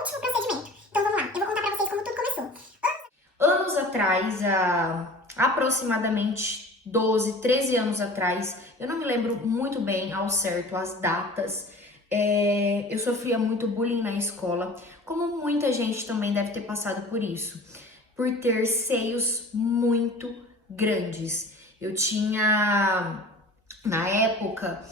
último procedimento. Então vamos lá, eu vou contar pra vocês como tudo começou. Anos atrás, há aproximadamente 12, 13 anos atrás, eu não me lembro muito bem ao certo as datas, eu sofria muito bullying na escola, como muita gente também deve ter passado por isso, por ter seios muito grandes. Eu tinha, na época,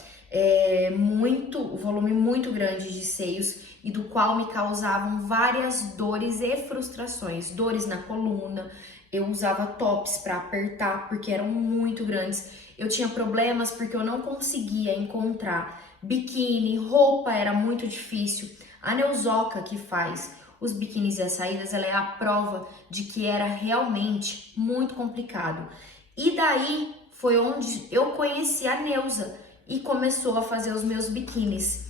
um volume muito grande de seios e do qual me causavam várias dores e frustrações, dores na coluna. Eu usava tops para apertar porque eram muito grandes. Eu tinha problemas porque eu não conseguia encontrar biquíni, roupa era muito difícil. A Neuzoca, que faz os biquínis e as saídas, ela é a prova de que era realmente muito complicado. E daí foi onde eu conheci a Neuza e começou a fazer os meus biquínis.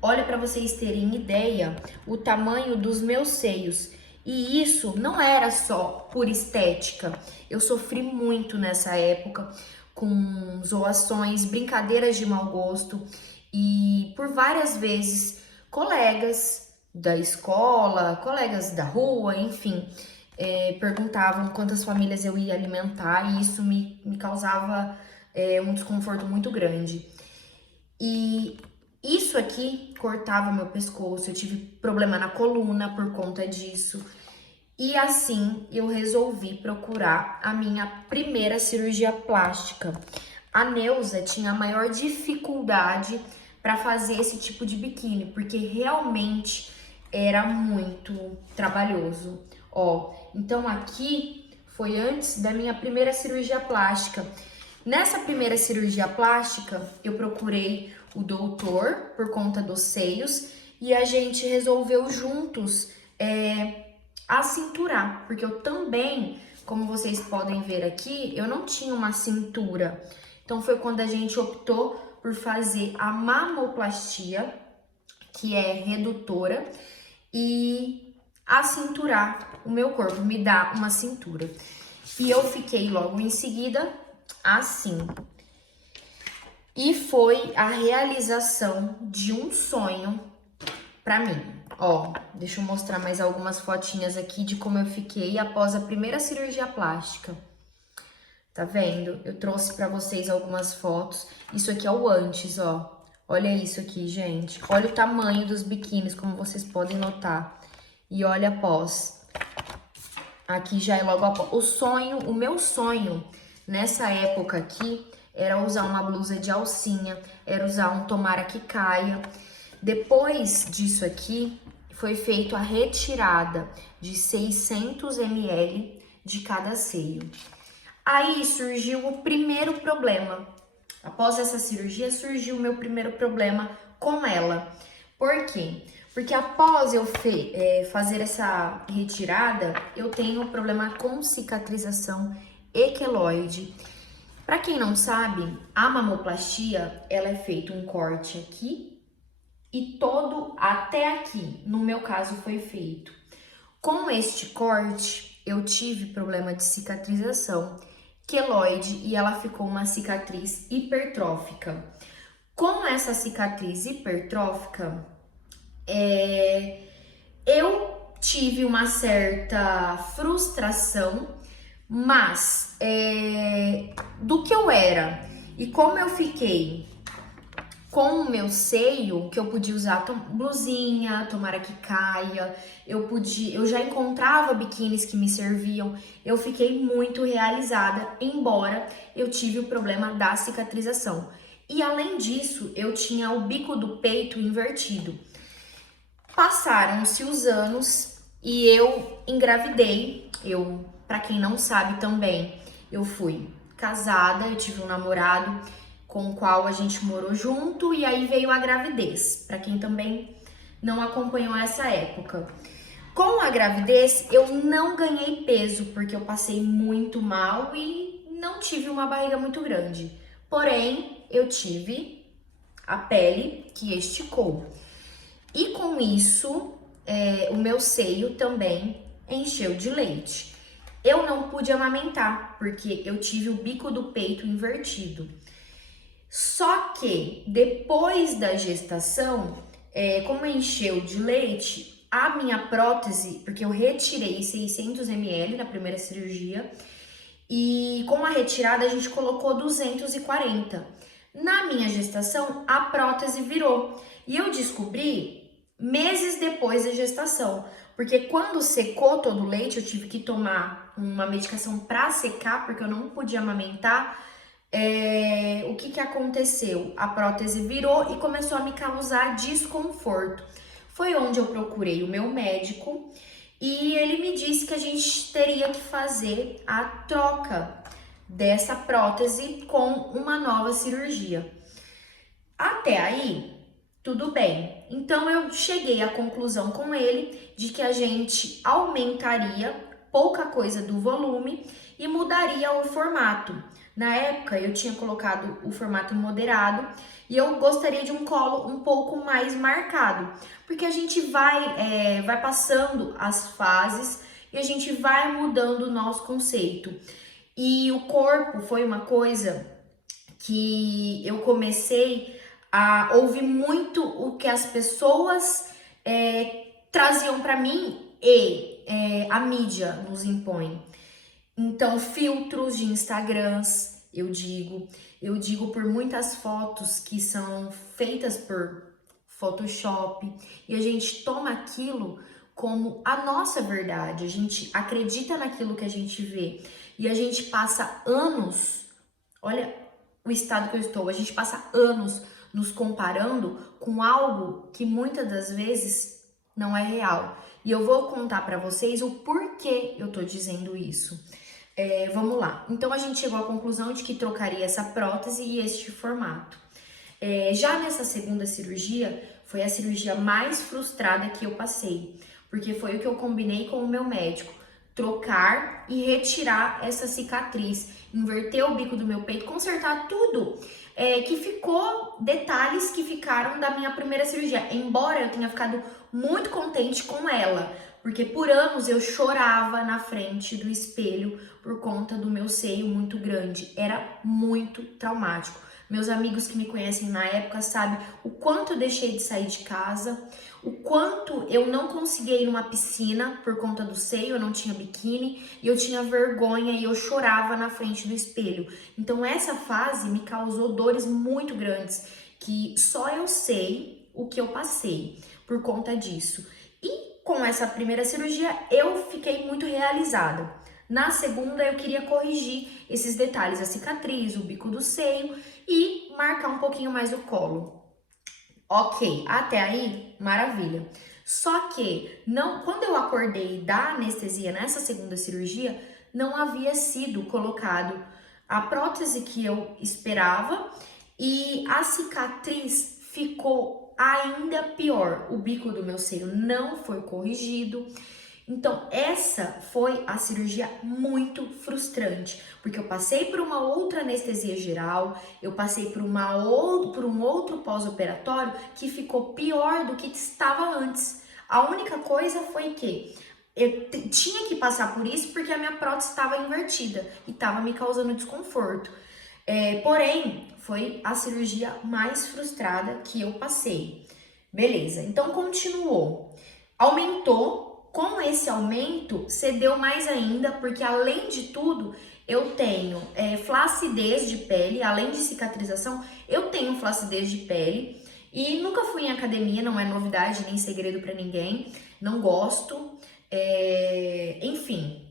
Olha, para vocês terem ideia, o tamanho dos meus seios. E isso não era só por estética. Eu sofri muito nessa época com zoações, brincadeiras de mau gosto e por várias vezes colegas da escola, colegas da rua, enfim, perguntavam quantas famílias eu ia alimentar e isso me causava um desconforto muito grande. E isso aqui cortava meu pescoço, eu tive problema na coluna por conta disso. E assim eu resolvi procurar a minha primeira cirurgia plástica. A Neuza tinha a maior dificuldade para fazer esse tipo de biquíni, porque realmente era muito trabalhoso. Ó, então aqui foi antes da minha primeira cirurgia plástica. Nessa primeira cirurgia plástica, eu procurei o doutor por conta dos seios e a gente resolveu juntos acinturar, porque eu também, como vocês podem ver aqui, eu não tinha uma cintura. Então foi quando a gente optou por fazer a mamoplastia, que é redutora, e acinturar o meu corpo, me dar uma cintura. E eu fiquei logo em seguida assim. E foi a realização de um sonho pra mim. Ó, deixa eu mostrar mais algumas fotinhas aqui de como eu fiquei após a primeira cirurgia plástica. Tá vendo? Eu trouxe pra vocês algumas fotos. Isso aqui é o antes, ó. Olha isso aqui, gente. Olha o tamanho dos biquínis, como vocês podem notar. E olha após. Aqui já é logo após. O meu sonho nessa época aqui era usar uma blusa de alcinha, era usar um tomara que caia. Depois disso aqui, foi feita a retirada de 600 ml de cada seio. Aí surgiu o primeiro problema. Após essa cirurgia, surgiu o meu primeiro problema com ela. Por quê? Porque após eu fazer essa retirada, eu tenho problema com cicatrização e queloide. Para quem não sabe, a mamoplastia, ela é feito um corte aqui e todo até aqui, no meu caso, foi feito. Com este corte, eu tive problema de cicatrização, queloide, e ela ficou uma cicatriz hipertrófica. Com essa cicatriz hipertrófica, eu tive uma certa frustração, mas do que eu era e como eu fiquei com o meu seio, que eu podia usar blusinha, tomara que caia, eu já encontrava biquínis que me serviam, eu fiquei muito realizada, embora eu tive o problema da cicatrização. E além disso, eu tinha o bico do peito invertido. Passaram-se os anos e eu engravidei. Para quem não sabe também, eu fui casada, eu tive um namorado com o qual a gente morou junto e aí veio a gravidez, para quem também não acompanhou essa época. Com a gravidez, eu não ganhei peso, porque eu passei muito mal e não tive uma barriga muito grande. Porém, eu tive a pele que esticou. E com isso, o meu seio também encheu de leite. Eu não pude amamentar, porque eu tive o bico do peito invertido. Só que depois da gestação, como encheu de leite, a minha prótese, porque eu retirei 600 ml na primeira cirurgia, e com a retirada a gente colocou 240. Na minha gestação, a prótese virou. E eu descobri meses depois da gestação, porque quando secou todo o leite, eu tive que tomar uma medicação para secar, porque eu não podia amamentar. O que aconteceu? A prótese virou e começou a me causar desconforto. Foi onde eu procurei o meu médico e ele me disse que a gente teria que fazer a troca dessa prótese com uma nova cirurgia. Até aí, tudo bem. Então eu cheguei à conclusão com ele de que a gente aumentaria pouca coisa do volume e mudaria o formato. Na época eu tinha colocado o formato moderado e eu gostaria de um colo um pouco mais marcado, porque a gente vai passando as fases e a gente vai mudando o nosso conceito. E o corpo foi uma coisa que eu comecei a ouvir muito o que as pessoas traziam para mim e a mídia nos impõe. Então, filtros de Instagrams, eu digo por muitas fotos que são feitas por Photoshop e a gente toma aquilo como a nossa verdade, a gente acredita naquilo que a gente vê e a gente passa anos, olha o estado que eu estou, a gente passa anos nos comparando com algo que muitas das vezes não é real. E eu vou contar para vocês o porquê eu tô dizendo isso. Vamos lá. Então a gente chegou à conclusão de que trocaria essa prótese e este formato. Já nessa segunda cirurgia, foi a cirurgia mais frustrada que eu passei, porque foi o que eu combinei com o meu médico. Trocar e retirar essa cicatriz, inverter o bico do meu peito, consertar tudo que ficou, detalhes que ficaram da minha primeira cirurgia, embora eu tenha ficado muito contente com ela, porque por anos eu chorava na frente do espelho por conta do meu seio muito grande, era muito traumático. Meus amigos que me conhecem na época sabem o quanto eu deixei de sair de casa, o quanto eu não conseguia ir numa piscina por conta do seio, eu não tinha biquíni e eu tinha vergonha e eu chorava na frente do espelho. Então essa fase me causou dores muito grandes, que só eu sei o que eu passei por conta disso. E com essa primeira cirurgia eu fiquei muito realizada. Na segunda eu queria corrigir esses detalhes, a cicatriz, o bico do seio e marcar um pouquinho mais o colo. Ok, até aí, maravilha. Só que quando eu acordei da anestesia nessa segunda cirurgia, não havia sido colocado a prótese que eu esperava e a cicatriz ficou ainda pior. O bico do meu seio não foi corrigido. Então, essa foi a cirurgia muito frustrante, porque eu passei por uma outra anestesia geral, eu passei por um outro pós-operatório que ficou pior do que estava antes. A única coisa foi que eu tinha que passar por isso porque a minha prótese estava invertida e estava me causando desconforto. Porém, foi a cirurgia mais frustrada que eu passei. Beleza, então continuou. Aumentou. Com esse aumento, cedeu mais ainda, porque além de tudo, eu tenho flacidez de pele, além de cicatrização, eu tenho flacidez de pele e nunca fui em academia, não é novidade nem segredo para ninguém, não gosto. Enfim,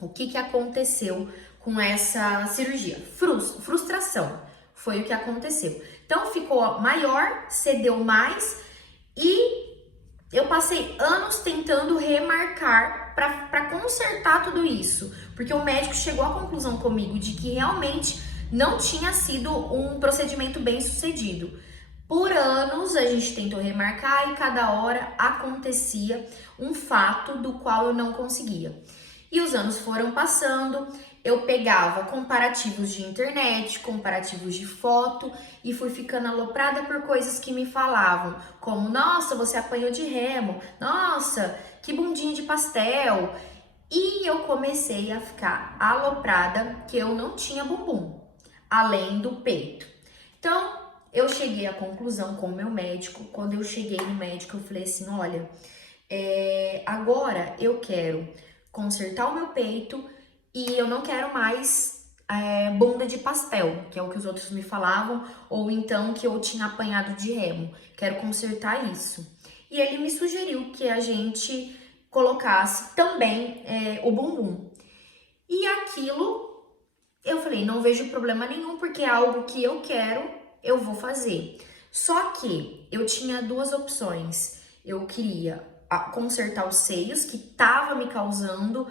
o que aconteceu com essa cirurgia? Frustração foi o que aconteceu. Então ficou maior, cedeu mais e eu passei anos tentando remarcar para consertar tudo isso, porque o médico chegou à conclusão comigo de que realmente não tinha sido um procedimento bem sucedido. Por anos a gente tentou remarcar e cada hora acontecia um fato do qual eu não conseguia. E os anos foram passando, eu pegava comparativos de internet, comparativos de foto e fui ficando aloprada por coisas que me falavam, como, nossa, você apanhou de remo, nossa, que bundinha de pastel. E eu comecei a ficar aloprada que eu não tinha bumbum, além do peito. Então, eu cheguei à conclusão com o meu médico, quando eu cheguei no médico, eu falei assim, olha, Agora eu quero consertar o meu peito e eu não quero mais bunda de pastel, que é o que os outros me falavam, ou então que eu tinha apanhado de remo. Quero consertar isso. E ele me sugeriu que a gente colocasse também o bumbum. E aquilo eu falei, não vejo problema nenhum, porque é algo que eu quero, eu vou fazer. Só que eu tinha duas opções. Eu queria consertar os seios, que tava me causando.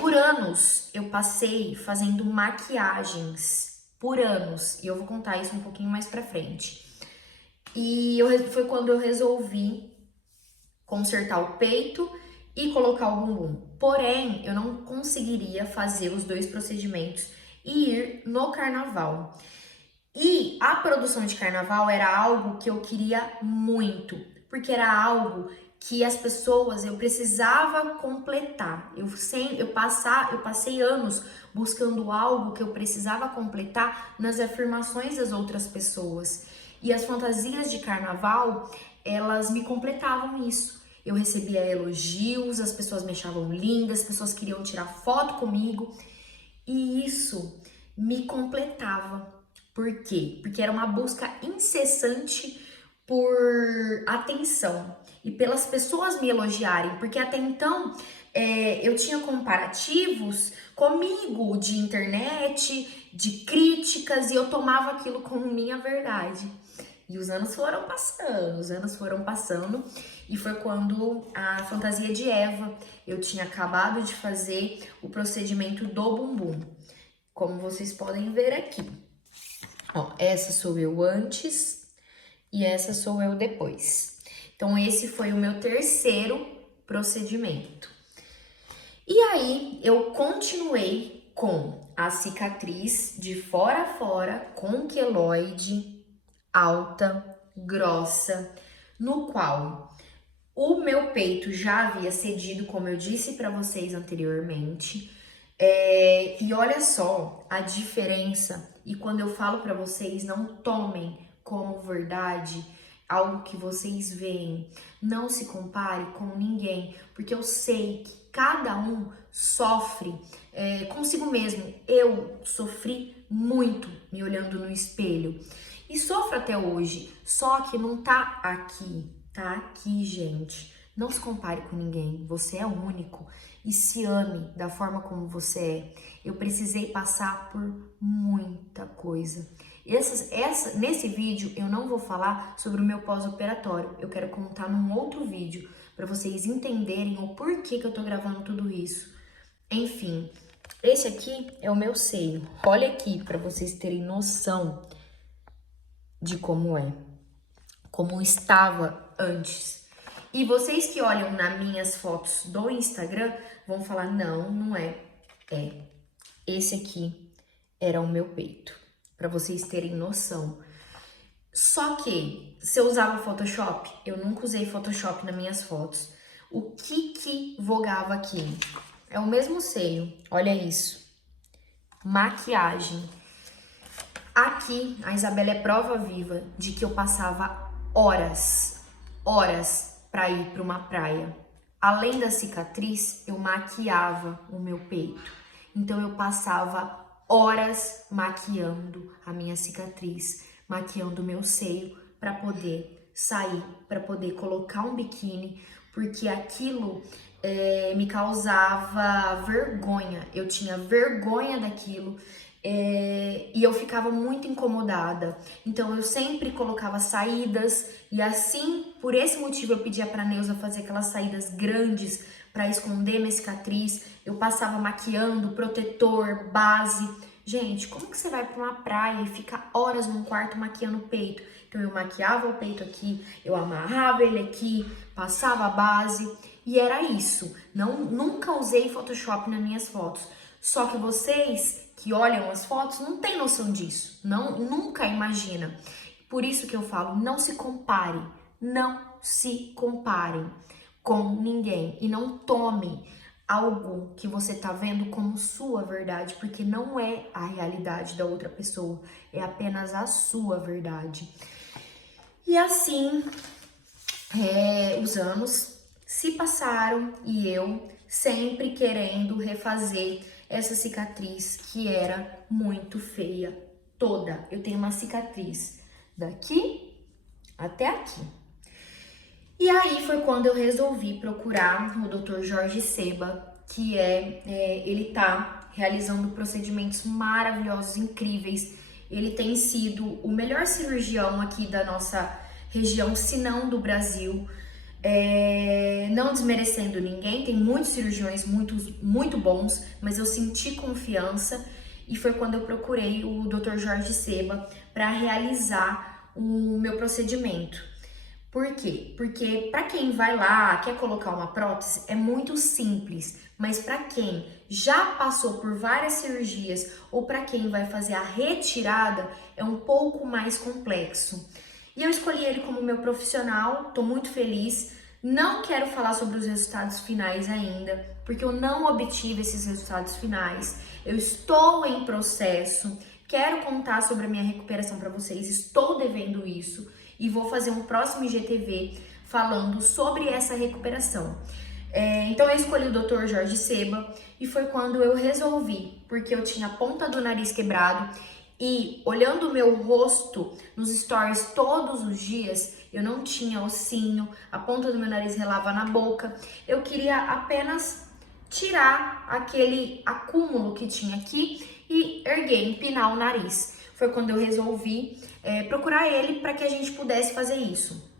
Por anos, eu passei fazendo maquiagens. Por anos. E eu vou contar isso um pouquinho mais pra frente. E foi quando eu resolvi consertar o peito e colocar o bumbum. Porém, eu não conseguiria fazer os dois procedimentos e ir no carnaval. E a produção de carnaval era algo que eu queria muito, porque era algo que as pessoas, eu precisava completar. Eu passei anos buscando algo que eu precisava completar nas afirmações das outras pessoas. E as fantasias de carnaval, elas me completavam isso. Eu recebia elogios, as pessoas me achavam linda, as pessoas queriam tirar foto comigo. E isso me completava. Por quê? Porque era uma busca incessante por atenção e pelas pessoas me elogiarem, porque até então eu tinha comparativos comigo de internet, de críticas, e eu tomava aquilo como minha verdade. E os anos foram passando, e foi quando a fantasia de Eva, eu tinha acabado de fazer o procedimento do bumbum, como vocês podem ver aqui. Ó, essa sou eu antes e essa sou eu depois. Então, esse foi o meu terceiro procedimento. E aí, eu continuei com a cicatriz de fora a fora, com queloide, alta, grossa, no qual o meu peito já havia cedido, como eu disse para vocês anteriormente. E olha só a diferença. E quando eu falo para vocês, não tomem como verdade algo que vocês veem. Não se compare com ninguém, porque eu sei que cada um sofre consigo mesmo. Eu sofri muito me olhando no espelho e sofro até hoje. Só que não tá aqui, tá aqui, gente. Não se compare com ninguém, você é único e se ame da forma como você é. Eu precisei passar por muita coisa. Nesse vídeo eu não vou falar sobre o meu pós-operatório, eu quero contar num outro vídeo para vocês entenderem o porquê que eu tô gravando tudo isso. Enfim, esse aqui é o meu seio. Olha aqui para vocês terem noção de como é, como estava antes. E vocês que olham nas minhas fotos do Instagram vão falar, não, não é. Esse aqui era o meu peito, para vocês terem noção. Só que, se eu usava Photoshop, eu nunca usei Photoshop nas minhas fotos. O que vogava aqui? É o mesmo seio, olha isso. Maquiagem. Aqui, a Isabela é prova viva de que eu passava horas para ir para uma praia. Além da cicatriz, eu maquiava o meu peito. Então eu passava horas maquiando a minha cicatriz, maquiando o meu seio para poder sair, para poder colocar um biquíni, porque aquilo me causava vergonha. Eu tinha vergonha daquilo. E eu ficava muito incomodada, então eu sempre colocava saídas e assim, por esse motivo eu pedia pra Neuza fazer aquelas saídas grandes pra esconder minha cicatriz. Eu passava maquiando, protetor, base. Gente, como que você vai pra uma praia e fica horas num quarto maquiando o peito? Então eu maquiava o peito aqui, eu amarrava ele aqui, passava a base e era isso. Nunca usei Photoshop nas minhas fotos. Só que vocês que olham as fotos não tem noção disso, nunca imagina. Por isso que eu falo, não se comparem com ninguém e não tome algo que você tá vendo como sua verdade, porque não é a realidade da outra pessoa, é apenas a sua verdade. E assim, os anos se passaram e eu sempre querendo refazer essa cicatriz que era muito feia toda. Eu tenho uma cicatriz daqui até aqui. E aí foi quando eu resolvi procurar o Dr. Jorge Seba, que ele tá realizando procedimentos maravilhosos, incríveis. Ele tem sido o melhor cirurgião aqui da nossa região, se não do Brasil. Não desmerecendo ninguém, tem muitos cirurgiões muito bons, mas eu senti confiança e foi quando eu procurei o Dr. Jorge Seba para realizar o meu procedimento. Por quê? Porque para quem vai lá, quer colocar uma prótese, é muito simples, mas para quem já passou por várias cirurgias ou para quem vai fazer a retirada, é um pouco mais complexo. E eu escolhi ele como meu profissional, tô muito feliz. Não quero falar sobre os resultados finais ainda, porque eu não obtive esses resultados finais. Eu estou em processo, quero contar sobre a minha recuperação para vocês, estou devendo isso. E vou fazer um próximo IGTV falando sobre essa recuperação. Então eu escolhi o Dr. Jorge Seba e foi quando eu resolvi, porque eu tinha a ponta do nariz quebrado e olhando o meu rosto nos stories todos os dias, eu não tinha ossinho, a ponta do meu nariz relava na boca. Eu queria apenas tirar aquele acúmulo que tinha aqui e erguer, empinar o nariz. Foi quando eu resolvi procurar ele para que a gente pudesse fazer isso.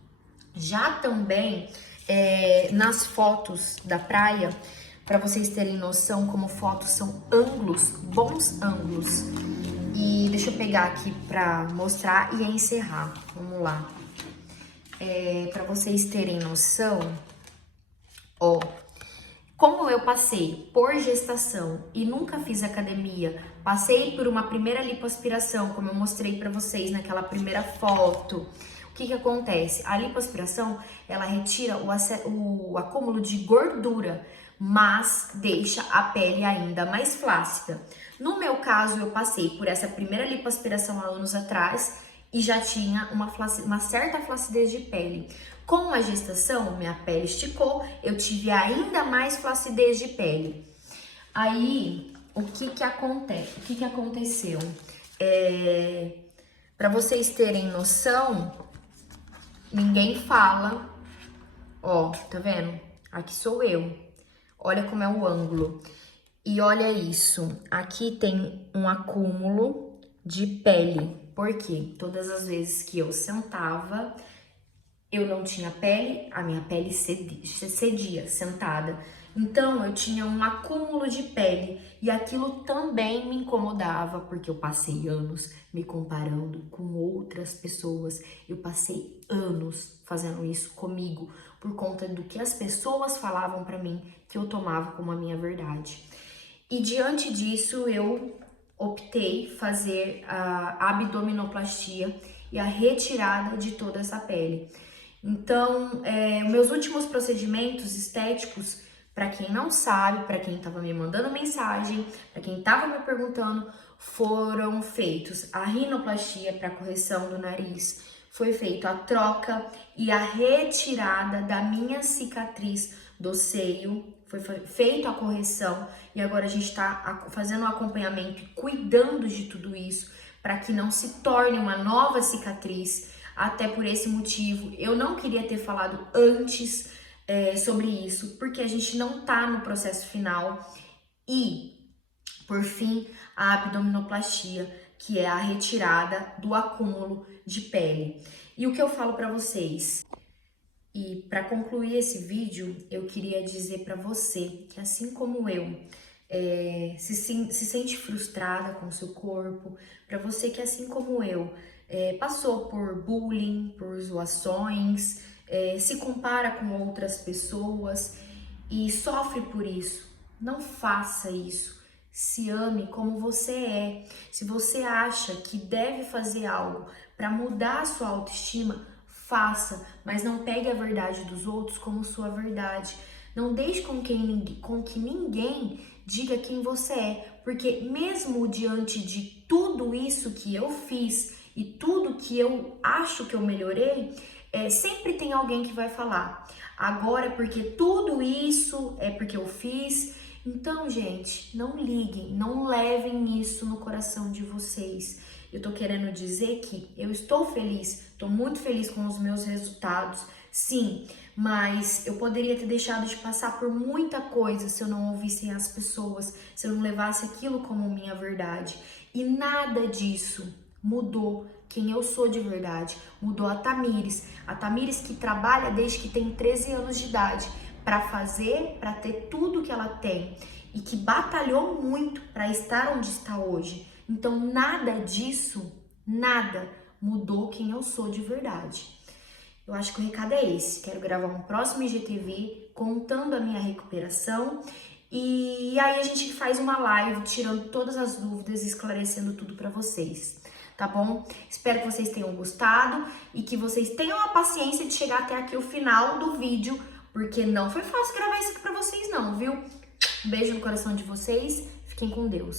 Já também nas fotos da praia, para vocês terem noção como fotos são ângulos, bons ângulos. E deixa eu pegar aqui para mostrar e encerrar. Vamos lá. Para vocês terem noção, ó. Como eu passei por gestação e nunca fiz academia, passei por uma primeira lipoaspiração, como eu mostrei para vocês naquela primeira foto. O que acontece? A lipoaspiração, ela retira o acúmulo de gordura, mas deixa a pele ainda mais flácida. No meu caso, eu passei por essa primeira lipoaspiração há anos atrás e já tinha uma certa flacidez de pele. Com a gestação, minha pele esticou, eu tive ainda mais flacidez de pele. Aí, o que acontece? O que aconteceu? Para vocês terem noção, ninguém fala. Ó, tá vendo? Aqui sou eu. Olha como é o ângulo. E olha isso. Aqui tem um acúmulo de pele. Por quê? Todas as vezes que eu sentava, eu não tinha pele, a minha pele cedia sentada. Então, eu tinha um acúmulo de pele e aquilo também me incomodava, porque eu passei anos me comparando com outras pessoas. Eu passei anos fazendo isso comigo por conta do que as pessoas falavam pra mim que eu tomava como a minha verdade. E diante disso, eu optei fazer a abdominoplastia e a retirada de toda essa pele. Então, meus últimos procedimentos estéticos, para quem não sabe, para quem estava me mandando mensagem, para quem estava me perguntando, foram feitos a rinoplastia para correção do nariz, foi feita a troca e a retirada da minha cicatriz do seio, foi feita a correção e agora a gente está fazendo um acompanhamento e cuidando de tudo isso para que não se torne uma nova cicatriz. Até por esse motivo, eu não queria ter falado antes sobre isso, porque a gente não tá no processo final. E, por fim, a abdominoplastia, que é a retirada do acúmulo de pele. E o que eu falo para vocês? E para concluir esse vídeo, eu queria dizer para você que assim como eu, se sente frustrada com o seu corpo, para você que assim como eu, passou por bullying, por zoações, se compara com outras pessoas e sofre por isso, não faça isso. Se ame como você é. Se você acha que deve fazer algo para mudar a sua autoestima, faça, mas não pegue a verdade dos outros como sua verdade. Não deixe com que ninguém diga quem você é, porque mesmo diante de tudo isso que eu fiz e tudo que eu acho que eu melhorei, Sempre tem alguém que vai falar, agora é porque tudo isso é porque eu fiz. Então, gente, não liguem, não levem isso no coração de vocês. Eu tô querendo dizer que eu estou feliz, tô muito feliz com os meus resultados, sim, mas eu poderia ter deixado de passar por muita coisa se eu não ouvisse as pessoas, se eu não levasse aquilo como minha verdade. E nada disso mudou quem eu sou de verdade. Mudou a Tamires que trabalha desde que tem 13 anos de idade para ter tudo que ela tem e que batalhou muito para estar onde está hoje. Então nada disso, nada mudou quem eu sou de verdade. Eu acho que o recado é esse. Quero gravar um próximo IGTV contando a minha recuperação e aí a gente faz uma live tirando todas as dúvidas e esclarecendo tudo para vocês. Tá bom? Espero que vocês tenham gostado e que vocês tenham a paciência de chegar até aqui o final do vídeo, porque não foi fácil gravar isso aqui pra vocês não, viu? Beijo no coração de vocês, fiquem com Deus.